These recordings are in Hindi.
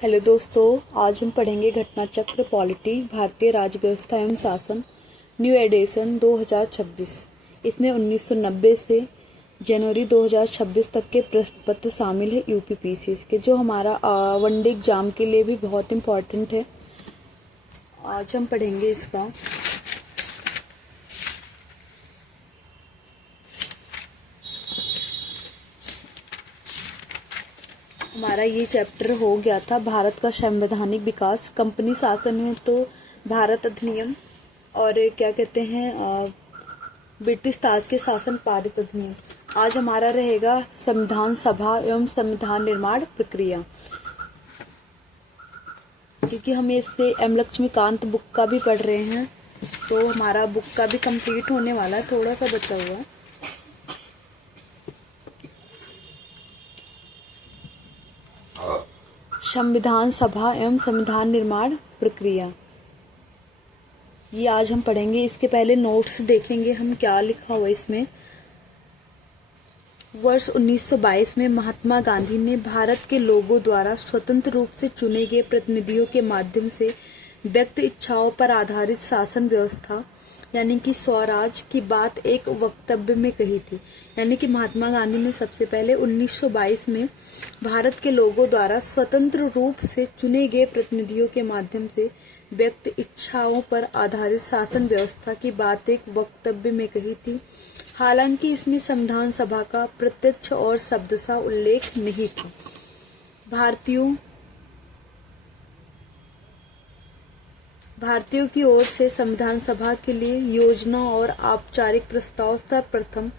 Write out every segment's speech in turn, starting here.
हेलो दोस्तों, आज हम पढ़ेंगे घटना चक्र पॉलिटी भारतीय राज्य व्यवस्था एवं शासन न्यू एडिशन 2026। इसमें 1990 से जनवरी 2026 तक के प्रश्न पत्र शामिल है यूपीपीसीएस के, जो हमारा वनडे एग्जाम के लिए भी बहुत इम्पोर्टेंट है। आज हम पढ़ेंगे इसका। हमारा ये चैप्टर हो गया था भारत का संवैधानिक विकास, कंपनी शासन है तो भारत अधिनियम, और क्या कहते हैं ब्रिटिश ताज के शासन पारित अधिनियम। आज हमारा रहेगा संविधान सभा एवं संविधान निर्माण प्रक्रिया, क्योंकि हम इससे एम लक्ष्मीकांत बुक का भी पढ़ रहे हैं, तो हमारा बुक का भी कंप्लीट होने वाला है, थोड़ा सा बचा हुआ है। संविधान सभा एवं संविधान निर्माण प्रक्रिया, ये आज हम पढ़ेंगे। इसके पहले नोट्स देखेंगे हम क्या लिखा हुआ इसमें। वर्ष 1922 में महात्मा गांधी ने भारत के लोगों द्वारा स्वतंत्र रूप से चुने गए प्रतिनिधियों के माध्यम से व्यक्त इच्छाओं पर आधारित शासन व्यवस्था यानी कि स्वराज की बात एक वक्तव्य में कही थी। यानी कि महात्मा गांधी ने सबसे पहले 1922 में भारत के लोगों द्वारा स्वतंत्र रूप से चुने गए प्रतिनिधियों के माध्यम से व्यक्त इच्छाओं पर आधारित शासन व्यवस्था की बात एक वक्तव्य में कही थी। हालांकि इसमें संविधान सभा का प्रत्यक्ष और शब्दशः उल्लेख नहीं था। भारतीयों की ओर से संविधान सभा के लिए योजना और औपचारिक प्रस्ताव सर्वप्रथम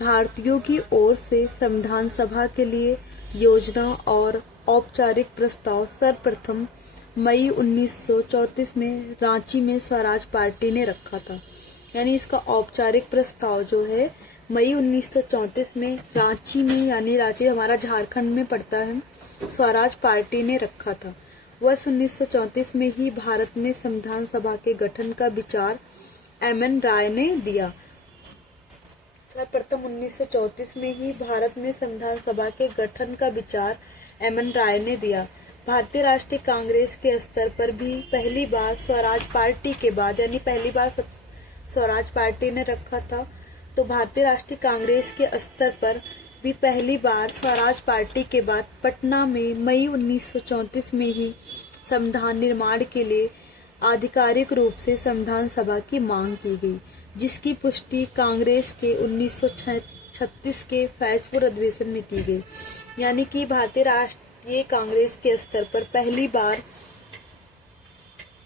भारतीयों की ओर से संविधान सभा के लिए योजना और औपचारिक प्रस्ताव सर्वप्रथम मई 1934 में रांची में स्वराज पार्टी ने रखा था। यानी इसका औपचारिक प्रस्ताव जो है मई 1934 में रांची में, यानी रांची हमारा झारखंड में पड़ता है, स्वराज पार्टी ने रखा था। वर्ष 1934 में ही भारत में संविधान सभा के गठन का विचार एम.एन. राय ने दिया। सर्वप्रथम 1934 में ही भारत में संविधान सभा के गठन का विचार एम.एन. राय ने दिया। भारतीय राष्ट्रीय कांग्रेस के स्तर पर भी पहली बार स्वराज पार्टी के बाद, यानी पहली बार स्वराज पार्टी ने रखा था, तो भारतीय राष्ट्रीय कांग्रेस के स्तर पर भी पहली बार स्वराज पार्टी के बाद पटना में मई 1934 में ही संविधान निर्माण के लिए आधिकारिक रूप से संविधान सभा की मांग की गई, जिसकी पुष्टि कांग्रेस के 1936 के फैजपुर अधिवेशन में की गई। यानी कि भारतीय राष्ट्रीय कांग्रेस के स्तर पर पहली बार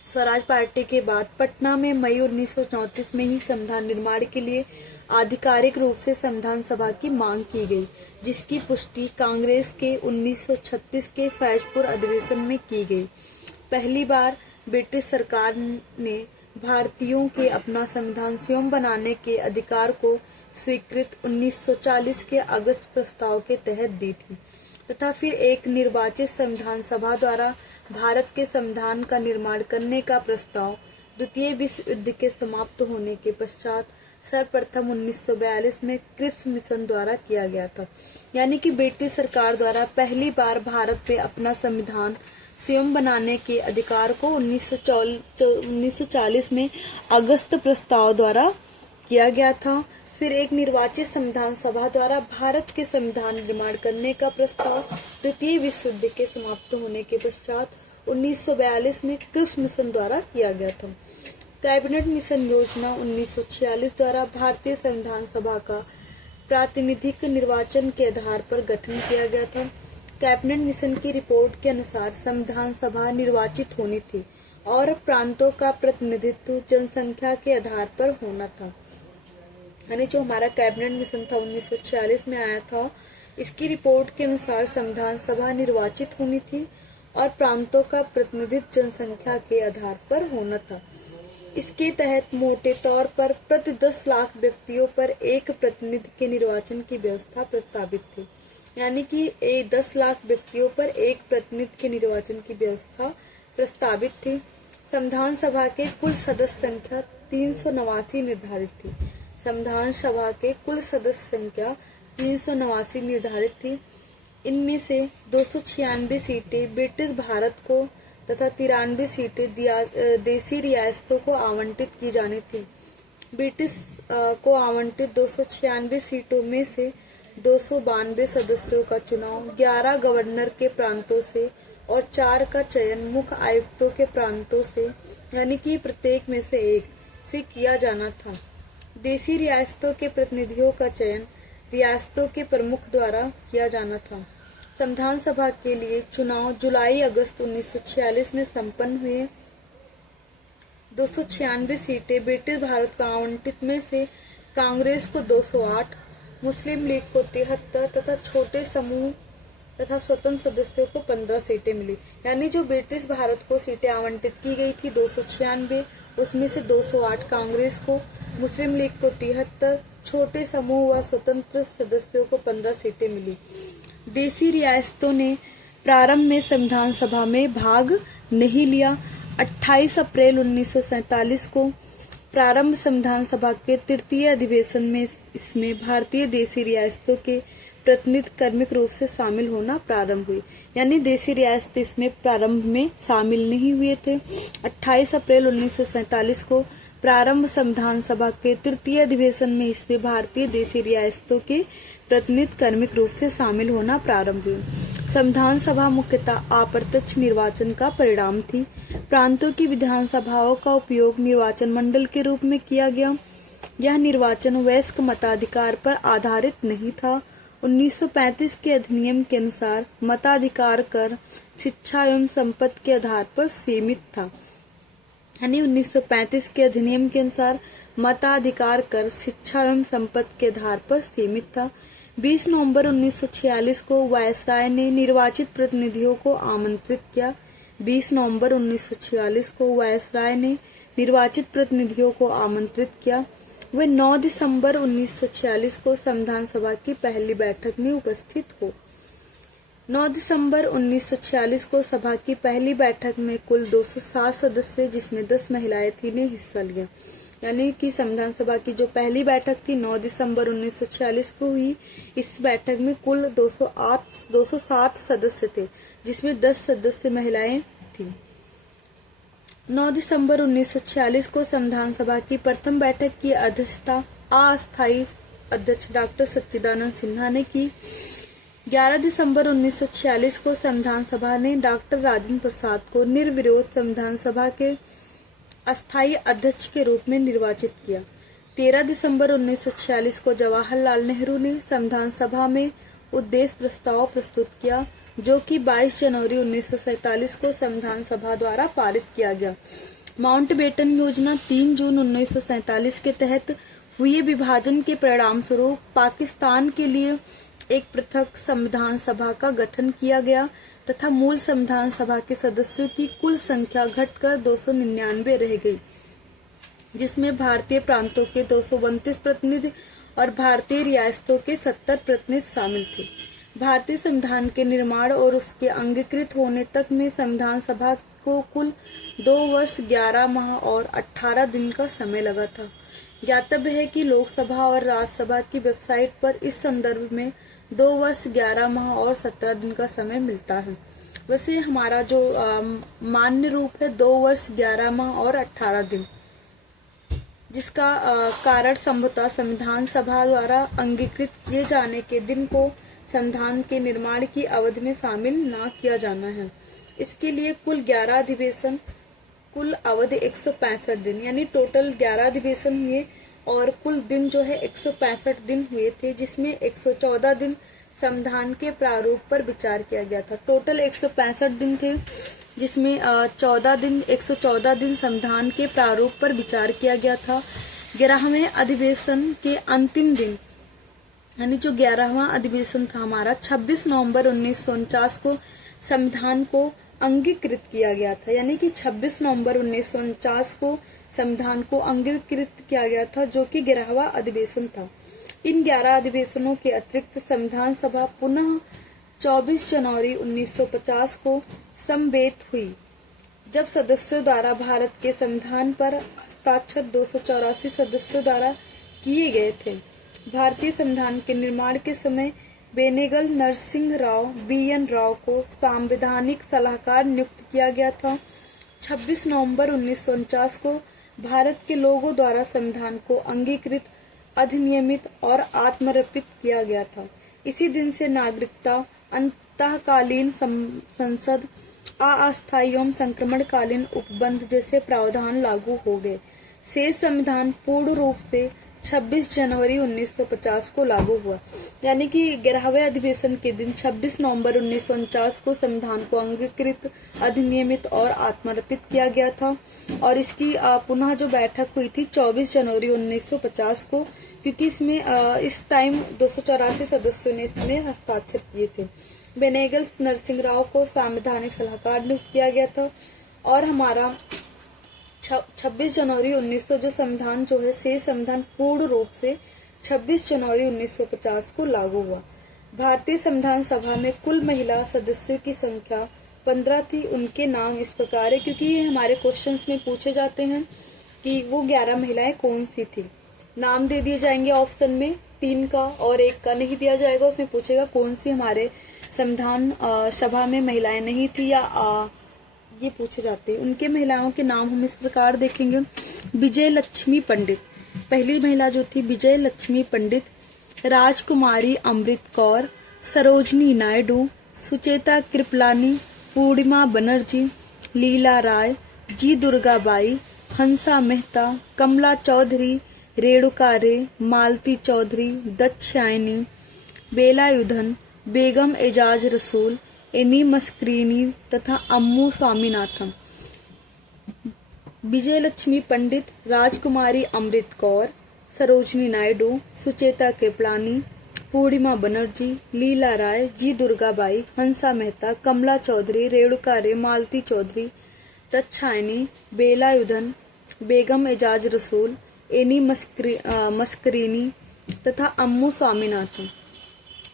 स्वराज पार्टी के बाद पटना में मई 1934 में ही संविधान निर्माण के लिए आधिकारिक रूप से संविधान सभा की मांग की गई, जिसकी पुष्टि कांग्रेस के 1936 के फैजपुर अधिवेशन में की गई। पहली बार ब्रिटिश सरकार ने भारतीयों के अपना संविधान स्वयं बनाने के अधिकार को स्वीकृत 1940 के अगस्त प्रस्ताव के तहत दी थी, तथा फिर एक निर्वाचित संविधान सभा द्वारा भारत के संविधान का निर्माण करने का प्रस्ताव द्वितीय विश्व युद्ध के समाप्त होने के पश्चात सर्वप्रथम 1942 में क्रिप्स मिशन द्वारा किया गया था। यानी कि ब्रिटिश सरकार द्वारा पहली बार भारत में अपना संविधान स्वयं बनाने के अधिकार को 1940 में अगस्त प्रस्ताव द्वारा किया गया था। फिर एक निर्वाचित संविधान सभा द्वारा भारत के संविधान निर्माण करने का प्रस्ताव द्वितीय विश्व युद्ध के समाप्त होने के पश्चात 1942 में क्रिप्स मिशन द्वारा किया गया था। कैबिनेट मिशन योजना 1946 द्वारा भारतीय संविधान सभा का प्रातिनिधिक निर्वाचन के आधार पर गठन किया गया था। कैबिनेट मिशन की रिपोर्ट के अनुसार संविधान सभा निर्वाचित होनी थी और प्रांतों का प्रतिनिधित्व जनसंख्या के आधार पर होना था। यानी जो हमारा कैबिनेट मिशन था 1946 में आया था, इसकी रिपोर्ट के अनुसार संविधान सभा निर्वाचित होनी थी और प्रांतों का प्रतिनिधित्व जनसंख्या के आधार पर होना था। इसके तहत मोटे तौर पर प्रति 10 लाख व्यक्तियों पर एक प्रतिनिधि के निर्वाचन की व्यवस्था प्रस्तावित थी। यानी कि 10 लाख व्यक्तियों पर एक प्रतिनिधि के निर्वाचन की व्यवस्था प्रस्तावित थी। संविधान सभा के कुल सदस्य संख्या 389 निर्धारित थी। संविधान सभा के कुल सदस्य संख्या 389 निर्धारित थी। इनमें से 296 सीटें ब्रिटिश भारत को तथा 93 सीटें देसी रियासतों को आवंटित की जानी थी। ब्रिटिश को आवंटित 296 सीटों में से 292 सदस्यों का चुनाव 11 गवर्नर के प्रांतों से और 4 का चयन मुख्य आयुक्तों के प्रांतों से, यानी कि प्रत्येक में से एक से किया जाना था। देसी रियासतों के प्रतिनिधियों का चयन रियासतों के प्रमुख द्वारा किया जाना था। संविधान सभा के लिए चुनाव जुलाई-अगस्त 1946 में संपन्न हुए। 296 सीटें ब्रिटिश भारत को आवंटित में से कांग्रेस को 208, मुस्लिम लीग को 73 तथा छोटे समूह तथा स्वतंत्र सदस्यों को 15 सीटें मिली। यानी जो ब्रिटिश भारत को सीटें आवंटित की गई थी 296, उसमें से 208 कांग्रेस को, मुस्लिम लीग को 73, छोटे समूह व स्वतंत्र सदस्यों को 15 सीटें मिली। देसी रियासतों ने प्रारंभ में संविधान सभा में भाग नहीं लिया। 28 अप्रैल 1947 को प्रारंभ संविधान सभा के तृतीय अधिवेशन में इसमें भारतीय देसी रियासतों के प्रतिनिधि क्रमिक रूप से शामिल होना प्रारंभ हुई। यानी देसी रियासत इसमें प्रारंभ में शामिल नहीं हुए थे। 28 अप्रैल 1947 को प्रारंभ संविधान सभा के तृतीय अधिवेशन में इसमें भारतीय देसी रियासतों के प्रतिनिधि क्रमिक रूप से शामिल होना प्रारंभ हुई। संविधान सभा मुख्यतः अप्रत्यक्ष निर्वाचन का परिणाम थी। प्रांतों की विधानसभाओं का उपयोग निर्वाचन मंडल के रूप में किया गया। यह निर्वाचन वयस्क मताधिकार पर आधारित नहीं था। 1935 के अधिनियम के अनुसार मताधिकार कर शिक्षा एवं संपत्ति के आधार पर सीमित था। यानी 1935 के अधिनियम के अनुसार मताधिकार कर शिक्षा एवं संपत्ति के आधार पर सीमित था। 20 नवंबर 1946 को वायसराय ने निर्वाचित प्रतिनिधियों को आमंत्रित किया। 20 नवंबर 1946 को वायसराय ने निर्वाचित प्रतिनिधियों को आमंत्रित किया। वे 9 दिसंबर 1946 को संविधान सभा की पहली बैठक में उपस्थित हो। 9 दिसंबर 1946 को सभा की पहली बैठक में कुल 207 सदस्य, जिसमें 10 महिलाएं थी, ने हिस्सा लिया। यानी कि संविधान सभा की जो पहली बैठक थी 9 दिसंबर 1946 को हुई। इस बैठक में कुल 207 सदस्य थे, जिसमें 10 सदस्य महिलाएं थीं। 9 दिसंबर 1946 को संविधान सभा की प्रथम बैठक की अध्यक्षता अस्थायी अध्यक्ष डॉक्टर सच्चिदानंद सिन्हा ने की। 11 दिसंबर 1946 को संविधान सभा ने डॉक्टर राजेंद्र प्रसाद को निर्विरोध संविधान सभा के अस्थायी अध्यक्ष के रूप में निर्वाचित किया। 13 दिसंबर 1946 को जवाहरलाल नेहरू ने संविधान सभा में उद्देश्य प्रस्ताव प्रस्तुत किया, जो कि 22 जनवरी 1947 को संविधान सभा द्वारा पारित किया गया। माउंटबेटन योजना 3 जून 1947 के तहत हुए विभाजन के परिणाम स्वरूप पाकिस्तान के लिए एक पृथक संविधान सभा का गठन किया गया तथा मूल संविधान सभा के सदस्यों की कुल संख्या घटकर 299 रह गई, जिसमें भारतीय प्रांतों के 232 प्रतिनिधि और भारतीय रियासतों के 70 प्रतिनिधि शामिल थे। भारतीय संविधान के निर्माण और उसके अंगीकृत होने तक में संविधान सभा को कुल 2 वर्ष 11 माह और 18 दिन का समय लगा था। ज्ञातव्य है कि लोकसभा और राज्यसभा की वेबसाइट पर इस संदर्भ में 2 वर्ष 11 माह और 17 दिन का समय मिलता है। वैसे हमारा जो मान्य रूप है 2 वर्ष 11 माह और 18 दिन, जिसका कारण संभवतः संविधान सभा द्वारा अंगीकृत किए जाने के दिन को संविधान के निर्माण की अवधि में शामिल न किया जाना है। इसके लिए कुल 11 अधिवेशन, कुल अवधि 165 दिन, यानी टोटल 11 अधिवेशन हुए और कुल दिन जो है 165 दिन हुए थे, जिसमें 114 दिन संविधान के प्रारूप पर विचार किया गया था। टोटल 165 दिन थे, जिसमें 114 दिन संविधान के प्रारूप पर विचार किया गया था। 11वें अधिवेशन के अंतिम दिन, यानी जो 11वां अधिवेशन था हमारा, 26 नवंबर 1949 को संविधान को अंगीकृत किया गया था। यानी कि 26 नवंबर 1949 को संविधान को अंगीकृत किया गया था, जो कि 11वां अधिवेशन था। इन 11 अधिवेशनों के अतिरिक्त संविधान सभा पुनः 24 जनवरी 1950 को समवेत हुई, जब सदस्यों द्वारा भारत के संविधान पर हस्ताक्षर 284 सदस्यों द्वारा किए गए थे। भारतीय संविधान के निर्माण के समय बेनेगल नरसिंह राव BN राव को संवैधानिक सलाहकार नियुक्त किया गया था। 26 नवंबर 1949 को भारत के लोगों द्वारा संविधान को अंगीकृत, अधिनियमित और आत्मर्पित किया गया था। इसी दिन से नागरिकता, अंतःकालीन संसद, अस्थायी एवं संक्रमणकालीन उपबंध जैसे प्रावधान लागू हो गए। शेष संविधान पूर्ण रूप से 26 जनवरी 1950 को लागू हुआ। यानी कि 11वें अधिवेशन के दिन 26 नवंबर 1949 को संविधान को अंगीकृत, अधिनियमित और आत्मर्पित किया गया था। और इसकी पुनः जो बैठक हुई थी 24 जनवरी 1950 को, क्योंकि इसमें इस टाइम 284 सदस्यों ने इसमें हस्ताक्षर किए थे। बेनेगल नरसिंह राव को संवैधानिक सलाहकार नियुक्त किया गया था। और हमारा 26 जनवरी 1900 जो संविधान जो है, शेष संविधान पूर्ण रूप से 26 जनवरी 1950 को लागू हुआ। भारतीय संविधान सभा में कुल महिला सदस्यों की संख्या 15 थी। उनके नाम इस प्रकार है, क्योंकि ये हमारे क्वेश्चंस में पूछे जाते हैं कि वो 11 महिलाएं कौन सी थी। नाम दे दिए जाएंगे ऑप्शन में, 3 का और 1 का नहीं दिया जाएगा। उसमें पूछेगा कौन सी हमारे संविधान सभा में महिलाएं नहीं थी, या ये पूछे जाते हैं। उनके महिलाओं के नाम हम इस प्रकार देखेंगे। विजय लक्ष्मी पंडित, पहली महिला जो थी विजय लक्ष्मी पंडित, राजकुमारी अमृत कौर, सरोजनी नायडू, सुचेता कृपलानी, पूर्णिमा बनर्जी, लीला राय, जी दुर्गाबाई, हंसा मेहता, कमला चौधरी, रेणुका रे, मालती चौधरी, दक्षायनी, बेलायुधन, बेगम एजाज रसूल, एनी मस्क्रीनी तथा अम्मू स्वामीनाथन। विजय लक्ष्मी पंडित, राजकुमारी अमृत कौर, सरोजनी नायडू, सुचेता कृपलानी, पूर्णिमा बनर्जी, लीला राय, जी दुर्गाबाई, हंसा मेहता, कमला चौधरी, रेणुका रे, मालती चौधरी, दक्षायनी, बेलायुधन, बेगम एजाज रसूल, एनी मस्करीनी तथा अम्मू स्वामीनाथन।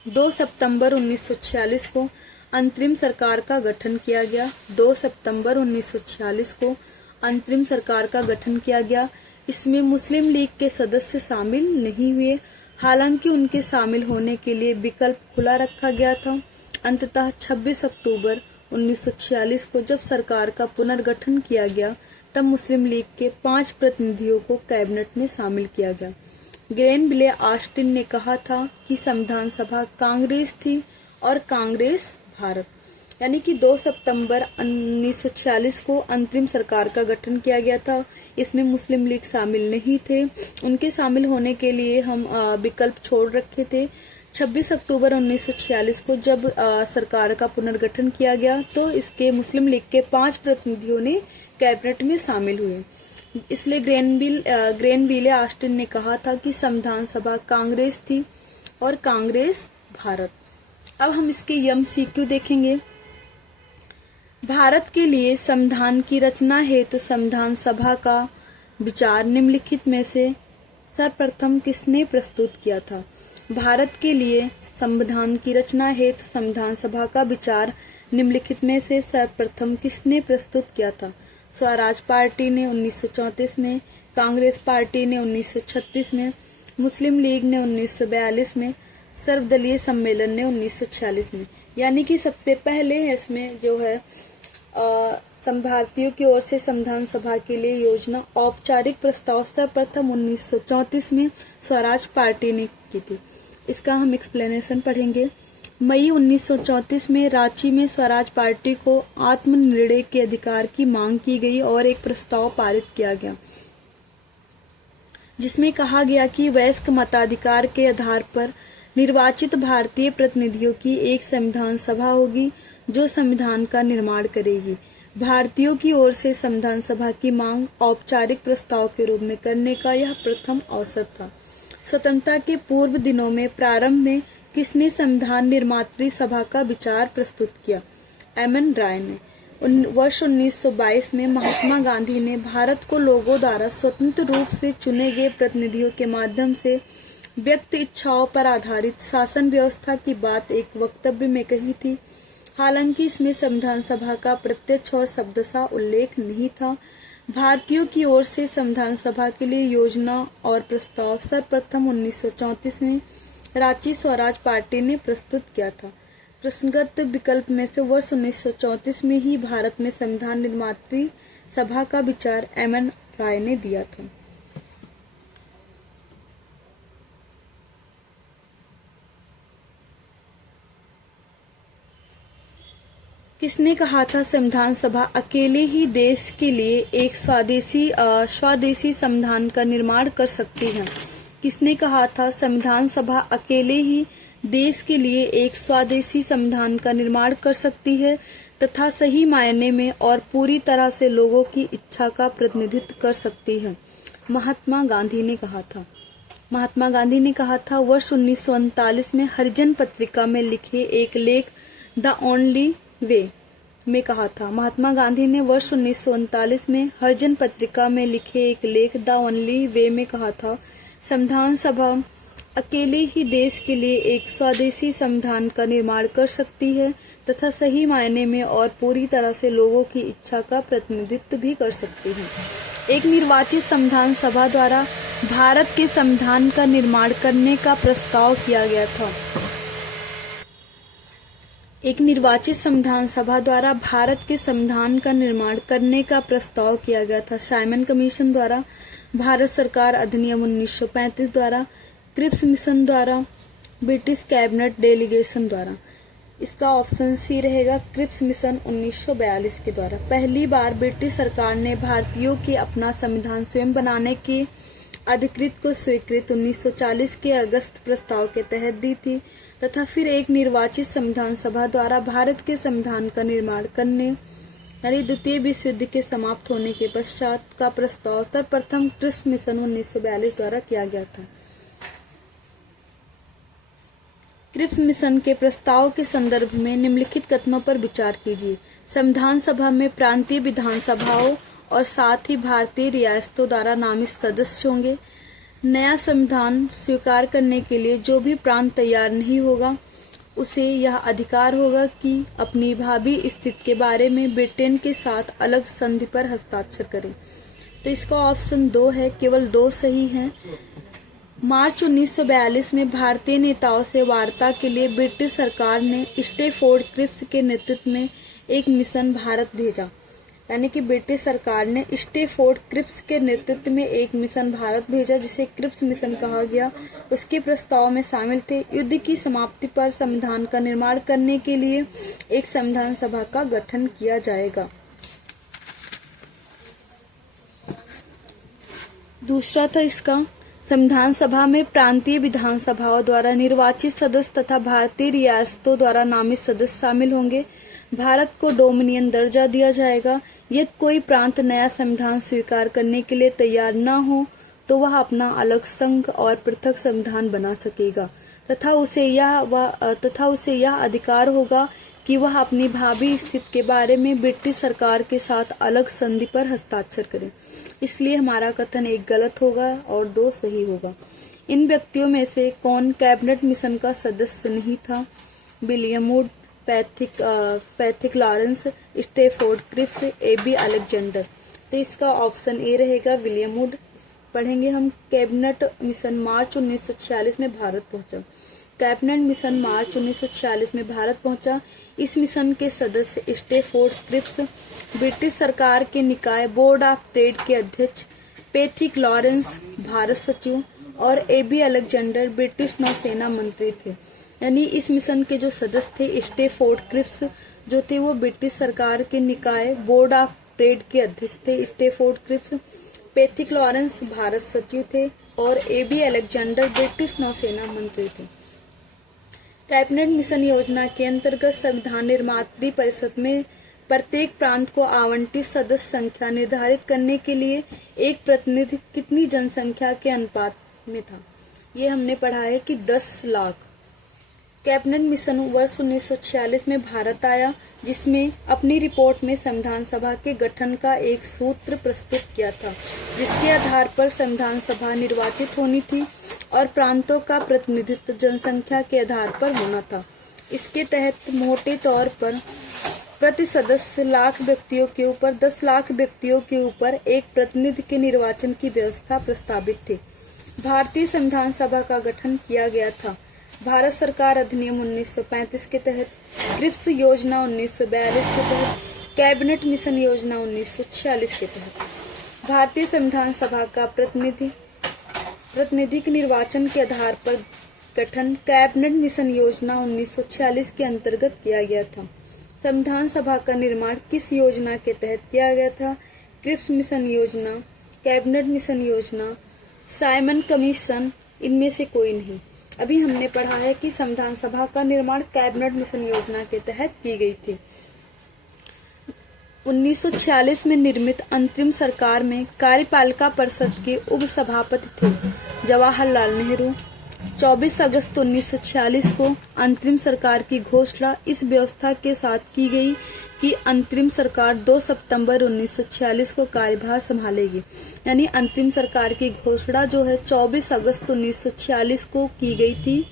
2 सितंबर 1946 को अंतरिम सरकार का गठन किया गया। 2 सितंबर 1946 को अंतरिम सरकार का गठन किया गया। इसमें मुस्लिम लीग के सदस्य शामिल नहीं हुए, हालांकि उनके शामिल होने के लिए विकल्प खुला रखा गया था। अंततः 26 अक्टूबर 1946 को जब सरकार का पुनर्गठन किया गया, तब मुस्लिम लीग के 5 प्रतिनिधियों को कैबिनेट में शामिल किया गया। ग्रेनविले ऑस्टिन ने कहा था कि संविधान सभा कांग्रेस थी और कांग्रेस भारत। यानी कि 2 सितंबर 1946 को अंतरिम सरकार का गठन किया गया था। इसमें मुस्लिम लीग शामिल नहीं थे, उनके शामिल होने के लिए हम विकल्प छोड़ रखे थे। 26 अक्टूबर 1946 को जब सरकार का पुनर्गठन किया गया, तो इसके मुस्लिम लीग के 5 प्रतिनिधियों ने कैबिनेट में शामिल हुए। इसलिए ग्रेनविले ऑस्टिन ने कहा था कि संविधान सभा कांग्रेस थी और कांग्रेस भारत। अब हम इसके MCQ देखेंगे। भारत के लिए संविधान की रचना हेतु संविधान सभा का विचार निम्नलिखित में से सर्वप्रथम किसने प्रस्तुत किया था? भारत के लिए संविधान की रचना हेतु संविधान सभा का विचार निम्नलिखित में से सर्वप्रथम किसने प्रस्तुत किया था? स्वराज पार्टी ने 1934 में, कांग्रेस पार्टी ने 1936 में, मुस्लिम लीग ने 1942 में, सर्वदलीय सम्मेलन ने 1946 में। यानी कि सबसे पहले इसमें जो है भारतीयों की ओर से संविधान सभा के लिए योजना औपचारिक प्रस्ताव सर्वप्रथम 1934 में स्वराज पार्टी ने की थी। इसका हम एक्सप्लेनेशन पढ़ेंगे। मई 1934 में रांची में स्वराज पार्टी को आत्मनिर्णय के अधिकार की मांग की गई और एक प्रस्ताव पारित किया गया, जिसमें कहा गया कि वयस्क मताधिकार के आधार पर निर्वाचित भारतीय प्रतिनिधियों की एक संविधान सभा होगी जो संविधान का निर्माण करेगी। भारतीयों की ओर से संविधान सभा की मांग औपचारिक प्रस्ताव के रूप में करने का यह प्रथम अवसर था। स्वतंत्रता के पूर्व दिनों में प्रारंभ में किसने संविधान निर्मात्री सभा का विचार प्रस्तुत किया? MN राय ने। वर्ष 1922 में महात्मा गांधी ने भारत को लोगों द्वारा स्वतंत्र रूप से चुने गए प्रतिनिधियों के माध्यम से व्यक्त इच्छाओं पर आधारित शासन व्यवस्था की बात एक वक्तव्य में कही थी। हालांकि इसमें संविधान सभा का प्रत्यक्ष और शब्दशः उल्लेख नहीं था। भारतीयों की ओर से संविधान सभा के लिए योजना और प्रस्ताव सर्वप्रथम 1934 में रांची स्वराज पार्टी ने प्रस्तुत किया था। प्रश्नगत विकल्प में से वर्ष 1934 में ही भारत में संविधान निर्मात्री सभा का विचार एम.एन. राय ने दिया था। किसने कहा था संविधान सभा अकेले ही देश के लिए एक स्वदेशी संविधान का निर्माण कर सकती है? किसने कहा था संविधान सभा अकेले ही देश के लिए एक स्वदेशी संविधान का निर्माण कर सकती है तथा सही मायने में और पूरी तरह से लोगों की इच्छा का प्रतिनिधित्व कर सकती है? महात्मा गांधी ने कहा था। महात्मा गांधी ने कहा था वर्ष 1939 में हरिजन पत्रिका में लिखे एक लेख द ओनली वे में कहा था। महात्मा गांधी ने वर्ष 1939 में हरिजन पत्रिका में लिखे एक लेख द ओनली वे में कहा था संविधान सभा अकेले ही देश के लिए एक स्वदेशी संविधान का निर्माण कर सकती है तथा सही मायने में और पूरी तरह से लोगों की इच्छा का प्रतिनिधित्व भी कर सकती है। एक निर्वाचित संविधान सभा द्वारा भारत के संविधान का निर्माण करने का प्रस्ताव किया गया था। एक निर्वाचित संविधान सभा द्वारा भारत के संविधान का निर्माण करने का प्रस्ताव किया गया था साइमन कमीशन द्वारा, भारत सरकार अधिनियम 1935 द्वारा, क्रिप्स मिशन द्वारा, ब्रिटिश कैबिनेट डेलीगेशन द्वारा। इसका ऑप्शन सी रहेगा क्रिप्स मिशन 1942 के द्वारा। पहली बार ब्रिटिश सरकार ने भारतीयों के अपना संविधान स्वयं बनाने के अधिकृत को स्वीकृत 1940 के अगस्त प्रस्ताव के तहत दी थी तथा फिर एक निर्वाचित संविधान सभा द्वारा भारत के संविधान का निर्माण करने यानी द्वितीय विश्व युद्ध के समाप्त होने के पश्चात का प्रस्ताव सर्वप्रथम क्रिप्स मिशन 1942 द्वारा किया गया था। क्रिप्स मिशन के प्रस्ताव के संदर्भ में निम्नलिखित कथनों पर विचार कीजिए। संविधान सभा में प्रांतीय विधानसभाओं और साथ ही भारतीय रियासतों द्वारा नामित सदस्य होंगे। नया संविधान स्वीकार करने के लिए जो भी प्रांत तैयार नहीं होगा उसे यह अधिकार होगा कि अपनी भावी स्थिति के बारे में ब्रिटेन के साथ अलग संधि पर हस्ताक्षर करें। तो इसका ऑप्शन 2 है, केवल 2 सही हैं। मार्च 1942 में भारतीय नेताओं से वार्ता के लिए ब्रिटिश सरकार ने स्टेफोर्ड क्रिप्स के नेतृत्व में एक मिशन भारत भेजा। यानी कि ब्रिटिश सरकार ने स्टेफोर्ड क्रिप्स के नेतृत्व में एक मिशन भारत भेजा जिसे क्रिप्स मिशन कहा गया। उसके प्रस्ताव में शामिल थे युद्ध की समाप्ति पर संविधान का निर्माण करने के लिए एक संविधान सभा का गठन किया जाएगा। दूसरा था इसका संविधान सभा में प्रांतीय विधानसभाओं द्वारा निर्वाचित सदस्य तथा भारतीय रियासतों द्वारा नामित सदस्य शामिल होंगे। भारत को डोमिनियन दर्जा दिया जाएगा। यदि कोई प्रांत नया संविधान स्वीकार करने के लिए तैयार न हो तो वह अपना अलग संघ और पृथक संविधान बना सकेगा तथा उसे यह अधिकार होगा कि वह अपनी भावी स्थिति के बारे में ब्रिटिश सरकार के साथ अलग संधि पर हस्ताक्षर करे। इसलिए हमारा कथन 1 गलत होगा और 2 सही होगा। इन व्यक्तियों में से कौन कैबिनेट मिशन का सदस्य नहीं था? William Wood, Pethick Lawrence, Stafford Cripps, A B. Alexander. तो इसका ऑप्शन ए रहेगा विलियम वुड। पढ़ेंगे हम कैबिनेट मिशन मार्च 1946 में भारत पहुंचा। कैबिनेट मिशन मार्च 1946 में भारत पहुंचा। इस मिशन के सदस्य स्टेफोर्ड क्रिप्स ब्रिटिश सरकार के निकाय बोर्ड ऑफ ट्रेड के अध्यक्ष, पैथिक लॉरेंस भारत सचिव और ए.बी. अलेक्जेंडर ब्रिटिश नौसेना मंत्री थे। यानी इस मिशन के जो सदस्य थे स्टेफोर्ड क्रिप्स जो थे वो ब्रिटिश सरकार के निकाय बोर्ड ऑफ ट्रेड के अध्यक्ष थे Stafford Cripps, Pethick Lawrence Bharat सचिव थे और ए.बी. अलेक्जेंडर ब्रिटिश नौसेना मंत्री थे। कैबिनेट मिशन योजना के अंतर्गत संविधान निर्मात्री परिषद में प्रत्येक प्रांत को आवंटित सदस्य संख्या निर्धारित करने के लिए एक प्रतिनिधि कितनी जनसंख्या के अनुपात में था? ये हमने पढ़ा है कि 10 लाख। कैबिनेट मिशन वर्ष 1946 में भारत आया जिसमें अपनी रिपोर्ट में संविधान सभा के गठन का एक सूत्र प्रस्तुत किया था जिसके आधार पर संविधान सभा निर्वाचित होनी थी और प्रांतों का प्रतिनिधित्व जनसंख्या के आधार पर होना था। इसके तहत मोटे तौर पर प्रति सदस्य 10 लाख व्यक्तियों के ऊपर एक प्रतिनिधि के निर्वाचन की व्यवस्था प्रस्तावित थी। भारतीय संविधान सभा का गठन किया गया था। भारत सरकार अधिनियम 1935 के तहत, क्रिप्स योजना 1942 के तहत, कैबिनेट मिशन योजना 1946 के तहत। भारतीय संविधान सभा का प्रतिनिधिक निर्वाचन के आधार पर गठन कैबिनेट मिशन योजना 1946 के अंतर्गत किया गया था। संविधान सभा का निर्माण किस योजना के तहत किया गया था? क्रिप्स मिशन योजना, कैबिनेट मिशन योजना, साइमन कमीशन, इनमें से कोई नहीं। अभी हमने पढ़ा है कि संविधान सभा का निर्माण कैबिनेट मिशन योजना के तहत की गई थी। 1946 में निर्मित अंतरिम सरकार में कार्यपालिका परिषद के उप सभापति थे जवाहरलाल नेहरू। 24 अगस्त 1946 को अंतरिम सरकार की घोषणा इस व्यवस्था के साथ की गई कि अंतरिम सरकार 2 सितंबर 1946 को कार्यभार संभालेगी। यानी अंतरिम सरकार की घोषणा जो है 24 अगस्त 1946 को की गई थी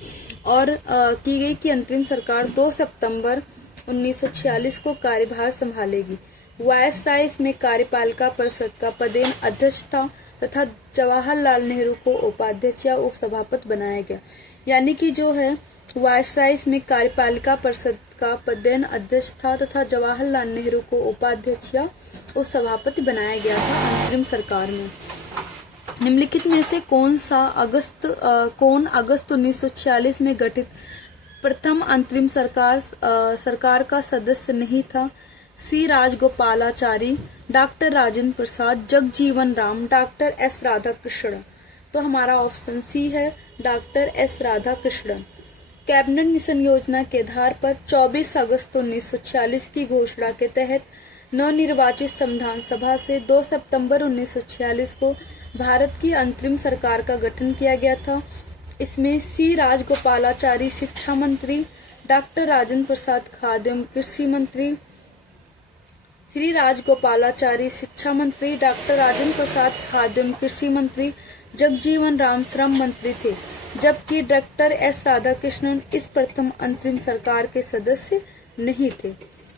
और की गई कि अंतरिम सरकार 2 सितंबर 1946 को कार्यभार संभालेगी। वायसराय में कार्यपालिका परिषद का पदेन अध्यक्ष था तथा जवाहरलाल नेहरू को उपाध्यक्ष या उपसभापति बनाया गया। यानी कि जो है वायसराय में कार्यपालिका परिषद का पदेन अध्यक्ष था तथा जवाहरलाल नेहरू को उपाध्यक्ष या उपसभापति बनाया गया था अंतरिम सरकार में। निम्नलिखित में से कौन अगस्त 1946 में गठित प्रथम अंतरिम सरकार का सदस्य नहीं था? सी Rajagopalachari, doctor Rajendra Prasad, Jagjivan Ram, doctor S Radhakrishnan. तो हमारा ऑप्शन सी है doctor S Radhakrishnan. Cabinet mission योजना के आधार पर 24 अगस्त 1946 की घोषणा के तहत नवनिर्वाचित संविधान सभा से 2 सितंबर 1946 को भारत की अंतरिम सरकार का गठन किया गया था। इसमें सी राजगोपालाचारी शिक्षा मंत्री, डॉक्टर राजेंद्र प्रसाद खाद्य एवं कृषि मंत्री, श्री राजगोपालाचारी शिक्षा मंत्री, डॉक्टर राजेंद्र प्रसाद खाद्य एवं कृषि मंत्री, जगजीवन राम श्रम मंत्री थे, जबकि डॉक्टर एस राधाकृष्णन इस प्रथम अंतरिम सरकार के सदस्य नहीं थे।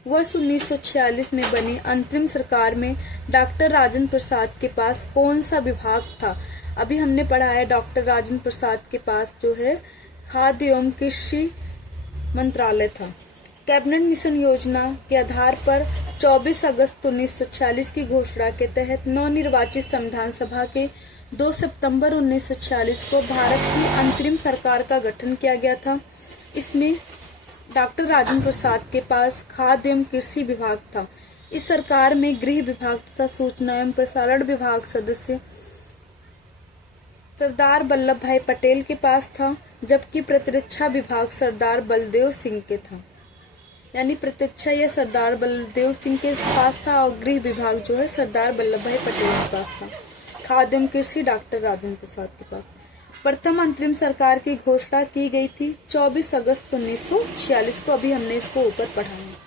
वर्ष 1946 में बनी अंतरिम सरकार में डॉक्टर राजेंद्र प्रसाद के पास कौन सा विभाग था? अभी हमने पढ़ा है डॉक्टर राजेंद्र प्रसाद के पास जो है खाद्य एवं कृषि मंत्रालय था। कैबिनेट मिशन योजना के आधार पर 24 अगस्त 1946 की घोषणा के तहत नवनिर्वाचित संविधान सभा के 2 सितंबर 1946 को भारत की अंतरिम सरकार का गठन किया गया था। इसमें डॉक्टर राजेंद्र प्रसाद के पास खाद्य एवं कृषि विभाग था। इस सरकार में गृह विभाग तथा सूचना एवं प्रसारण विभाग सदस्य सरदार वल्लभ भाई पटेल के पास था, जबकि प्रतिरक्षा विभाग सरदार बलदेव सिंह के था। यानी प्रतिरक्षा या सरदार बलदेव सिंह के पास था और गृह विभाग जो है सरदार वल्लभ भाई पटेल के पास था। खाद्य एवं कृषि डॉक्टर राजेंद्र प्रसाद के पास। प्रथम अंतरिम सरकार की घोषणा की गई थी 24 अगस्त 1946 को। अभी हमने इसको ऊपर पढ़ा है।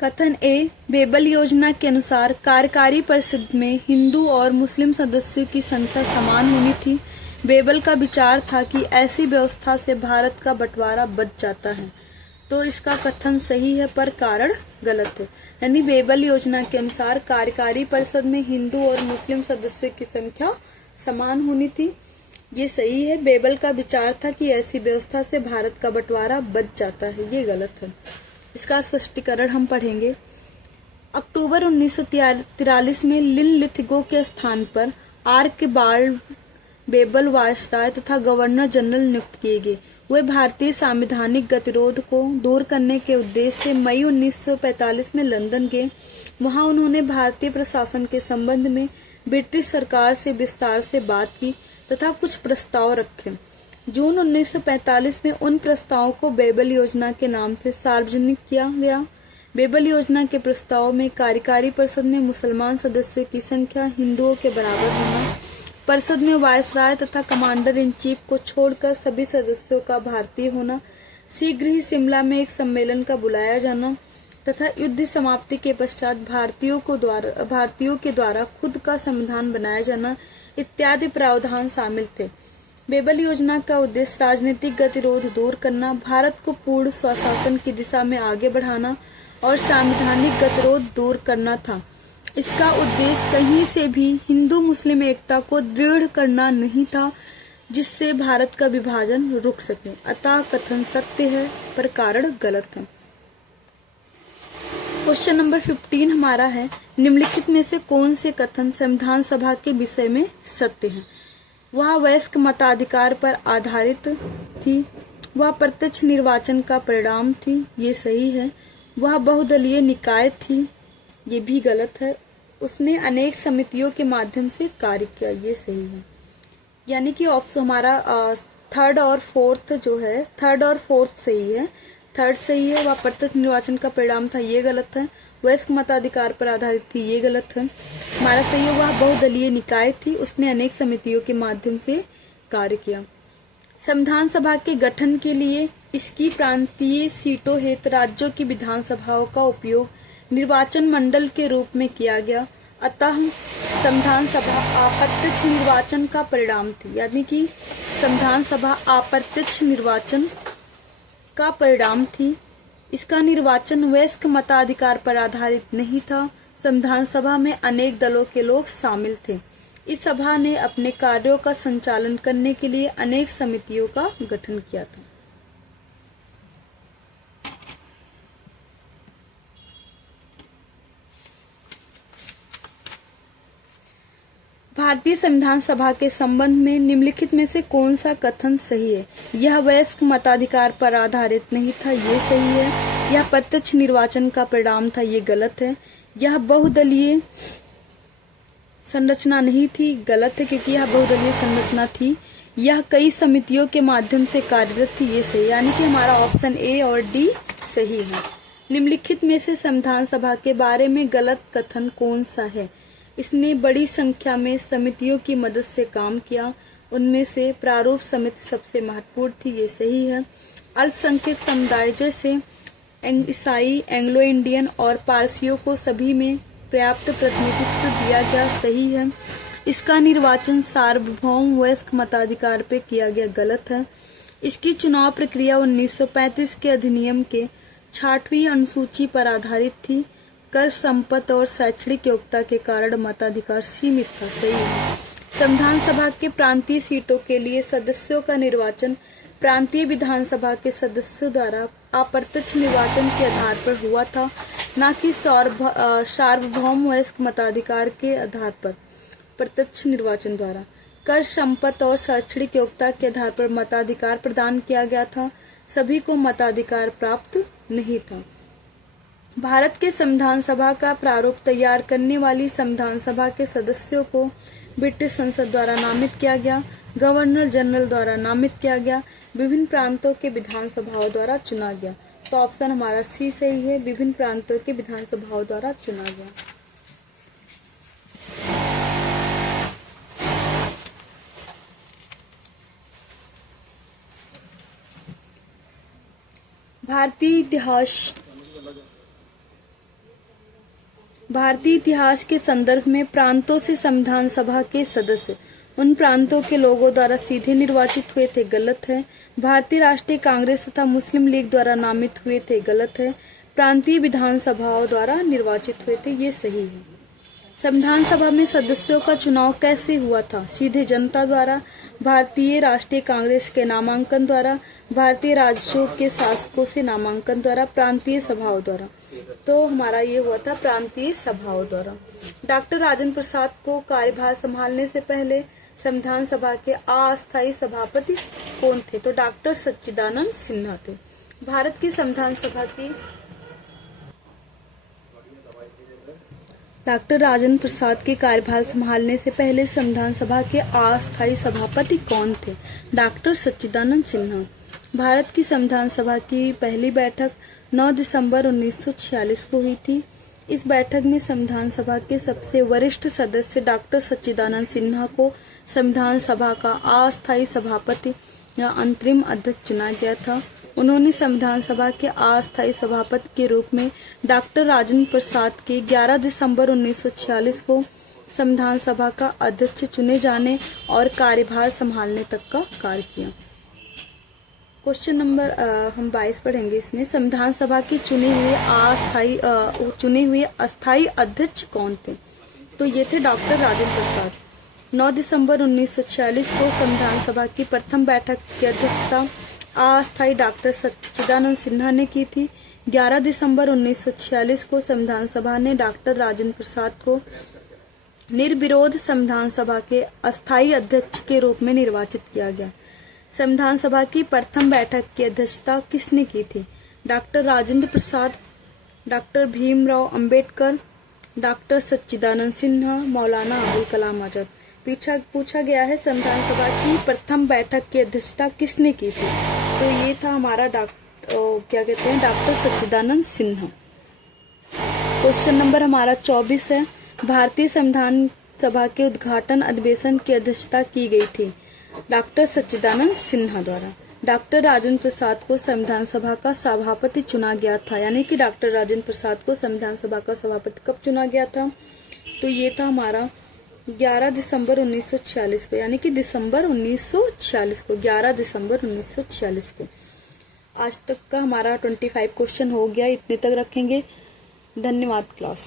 कथन ए, बेबल योजना के अनुसार कार्यकारी परिषद में हिंदू और मुस्लिम सदस्यों की संख्या समान होनी थी। बेबल का विचार था कि ऐसी व्यवस्था से भारत का बंटवारा बच जाता है। तो इसका कथन सही है पर कारण गलत है। यानी बेबल योजना के अनुसार कार्यकारी परिषद में हिंदू और मुस्लिम सदस्यों की संख्या समान होनी थी, ये सही है। बेबल का विचार था कि ऐसी व्यवस्था से भारत का बंटवारा बच जाता है, ये गलत है। इसका स्पष्टीकरण हम पढ़ेंगे। अक्टूबर 1943 में लिनलिथगो के स्थान पर आर्कबाल्ड बेबल वायसराय तथा गवर्नर जनरल नियुक्त किए गए। वे भारतीय संवैधानिक गतिरोध को दूर करने के उद्देश्य से मई 1945 में लंदन गए। वहां उन्होंने भारतीय प्रशासन के संबंध में ब्रिटिश सरकार से विस्तार से बात की तथा कुछ प्रस्ताव रखे। जून 1945 में उन प्रस्तावों को बेबल योजना के नाम से सार्वजनिक किया गया। बेबल योजना के प्रस्ताव में कार्यकारी परिषद में मुसलमान सदस्यों की संख्या हिंदुओं के बराबर होना, परिषद में वायसराय तथा कमांडर इन चीफ को छोड़कर सभी सदस्यों का भारतीय होना, शीघ्र ही शिमला में एक सम्मेलन का बुलाया जाना तथा युद्ध समाप्ति के पश्चात भारतीयों के द्वारा खुद का संविधान बनाया जाना इत्यादि प्रावधान शामिल थे। बेबल योजना का उद्देश्य राजनीतिक गतिरोध दूर करना, भारत को पूर्ण स्वशासन की दिशा में आगे बढ़ाना और संवैधानिक गतिरोध दूर करना था। इसका उद्देश्य कहीं से भी हिंदू मुस्लिम एकता को दृढ़ करना नहीं था, जिससे भारत का विभाजन रुक सके। अतः कथन सत्य है पर कारण गलत है। क्वेश्चन नंबर 15 हमारा है, निम्नलिखित में से कौन से कथन संविधान सभा के विषय में सत्य है? वह वयस्क मताधिकार पर आधारित थी। वह प्रत्यक्ष निर्वाचन का परिणाम थी, ये सही है। वह बहुदलीय निकाय थी, ये भी गलत है। उसने अनेक समितियों के माध्यम से कार्य किया, ये सही है। यानी कि ऑप्शन हमारा थर्ड और फोर्थ जो है, थर्ड और फोर्थ सही है। थर्ड सही है, वह प्रत्यक्ष निर्वाचन का परिणाम था, ये गलत है। वयस्क मताधिकार पर आधारित थी, ये गलत है। हमारा सही है, वह बहुदलीय निकाय थी, उसने अनेक समितियों के माध्यम से कार्य किया। संविधान सभा के गठन के लिए इसकी प्रांतीय सीटों हेतु राज्यों की विधानसभाओं का उपयोग निर्वाचन मंडल के रूप में किया गया। अतः संविधान सभा अप्रत्यक्ष निर्वाचन का परिणाम थी, यानी कि संविधान सभा अप्रत्यक्ष निर्वाचन का परिणाम थी। इसका निर्वाचन वयस्क मताधिकार पर आधारित नहीं था। संविधान सभा में अनेक दलों के लोग शामिल थे। इस सभा ने अपने कार्यों का संचालन करने के लिए अनेक समितियों का गठन किया था। भारतीय संविधान सभा के संबंध में निम्नलिखित में से कौन सा कथन सही है? यह वयस्क मताधिकार पर आधारित नहीं था, ये सही है। यह प्रत्यक्ष निर्वाचन का परिणाम था, ये गलत है। यह बहुदलीय संरचना नहीं थी, गलत है, क्योंकि यह बहुदलीय संरचना थी। यह कई समितियों के माध्यम से कार्यरत थी, ये सही, यानी कि हमारा ऑप्शन ए और डी सही है। निम्नलिखित में से संविधान सभा के बारे में गलत कथन कौन सा है? इसने बड़ी संख्या में समितियों की मदद से काम किया, उनमें से प्रारूप समिति सबसे महत्वपूर्ण थी, ये सही है। अल्पसंख्यक समुदाय जैसे ईसाई, एंग्लो इंडियन और पारसियों को सभी में पर्याप्त प्रतिनिधित्व दिया गया, सही है। इसका निर्वाचन सार्वभौम वयस्क मताधिकार पे किया गया, गलत है। इसकी चुनाव प्रक्रिया 1935 के अधिनियम के 6वीं अनुसूची पर आधारित थी। कर, संपत्ति और शैक्षणिक योग्यता के कारण मताधिकार सीमित था, सही है। संविधान सभा के प्रांतीय सीटों के लिए सदस्यों का निर्वाचन प्रांतीय विधानसभा के सदस्यों द्वारा अप्रत्यक्ष निर्वाचन के आधार पर हुआ था, न कि सार्वभौम वयस्क मताधिकार के आधार पर प्रत्यक्ष निर्वाचन द्वारा। कर, संपत्ति और शैक्षणिक योग्यता के आधार पर मताधिकार प्रदान किया गया था, सभी को मताधिकार प्राप्त नहीं था। भारत के संविधान सभा का प्रारूप तैयार करने वाली संविधान सभा के सदस्यों को ब्रिटिश संसद द्वारा नामित किया गया, गवर्नर जनरल द्वारा नामित किया गया, विभिन्न प्रांतों के विधानसभाओं द्वारा चुना गया। तो ऑप्शन हमारा सी सही है, विभिन्न प्रांतों के विधानसभाओं द्वारा चुना गया। भारतीय इतिहास के संदर्भ में प्रांतों से संविधान सभा के सदस्य उन प्रांतों के लोगों द्वारा सीधे निर्वाचित हुए थे, गलत है। भारतीय राष्ट्रीय कांग्रेस तथा मुस्लिम लीग द्वारा नामित हुए थे, गलत है। प्रांतीय विधानसभाओं द्वारा निर्वाचित हुए थे, ये सही है। संविधान सभा में सदस्यों का चुनाव कैसे हुआ था? सीधे जनता द्वारा, भारतीय राष्ट्रीय कांग्रेस के नामांकन द्वारा, भारतीय राज्यों के शासकों से नामांकन द्वारा, प्रांतीय सभाओं द्वारा। तो हमारा ये हुआ था प्रांतीय सभाओं द्वारा। डॉक्टर राजेंद्र प्रसाद को कार्यभार संभालने से पहले संविधान सभा के अस्थायी सभापति कौन थे? तो डॉक्टर सच्चिदानंद सिन्हा थे। भारत की संविधान सभा की डॉक्टर राजेंद्र प्रसाद के कार्यभार संभालने से पहले संविधान सभा के अस्थायी सभापति कौन थे? डॉक्टर सच्चिदानंद सिन्हा। भारत की संविधान सभा की पहली बैठक 9 दिसंबर 1946 को हुई थी। इस बैठक में संविधान सभा के सबसे वरिष्ठ सदस्य डॉक्टर सच्चिदानंद सिन्हा को संविधान सभा का अस्थायी सभापति या अंतरिम अध्यक्ष चुना गया था। उन्होंने संविधान सभा के अस्थायी सभापति के रूप में डॉक्टर राजेंद्र प्रसाद के 11 दिसंबर 1946 को संविधान सभा का अध्यक्ष चुने जाने और कार्यभार संभालने तक का कार्य किया। क्वेश्चन नंबर हम 22 पढ़ेंगे। इसमें संविधान सभा के चुने हुए अस्थायी अध्यक्ष कौन थे? तो ये थे डॉक्टर राजेंद्र प्रसाद। 9 दिसंबर 1946 को संविधान सभा की प्रथम बैठक की अध्यक्षता अस्थायी डॉक्टर सच्चिदानंद सिन्हा ने की थी। 11 दिसंबर 1946 को संविधान सभा ने डॉक्टर राजेंद्र प्रसाद को निर्विरोध संविधान सभा के अस्थायी अध्यक्ष के रूप में निर्वाचित किया गया। संविधान सभा की प्रथम बैठक की अध्यक्षता किसने की थी? Doctor Rajendra Prasad, doctor Bhimrao Ambedkar, doctor सच्चिदानंद सिन्हा, मौलाना अबुल कलाम आजाद। पूछा गया है संविधान सभा की प्रथम बैठक की अध्यक्षता किसने की थी? तो ये था हमारा डॉक्टर सच्चिदानंद सिन्हा। क्वेश्चन नंबर हमारा 24 है, भारतीय संविधान सभा के उद्घाटन अधिवेशन की अध्यक्षता की गई थी डॉक्टर सच्चिदानंद सिन्हा द्वारा। डॉक्टर राजेंद्र प्रसाद को संविधान सभा का सभापति चुना गया था, यानी कि डॉक्टर राजेंद्र प्रसाद को संविधान सभा का सभापति कब चुना गया था? तो ये था हमारा 11 दिसंबर 1946 को, यानी कि दिसंबर 1946 को, 11 दिसंबर 1946 को। आज तक का हमारा 25 क्वेश्चन हो गया, इतने तक रखेंगे। धन्यवाद क्लास।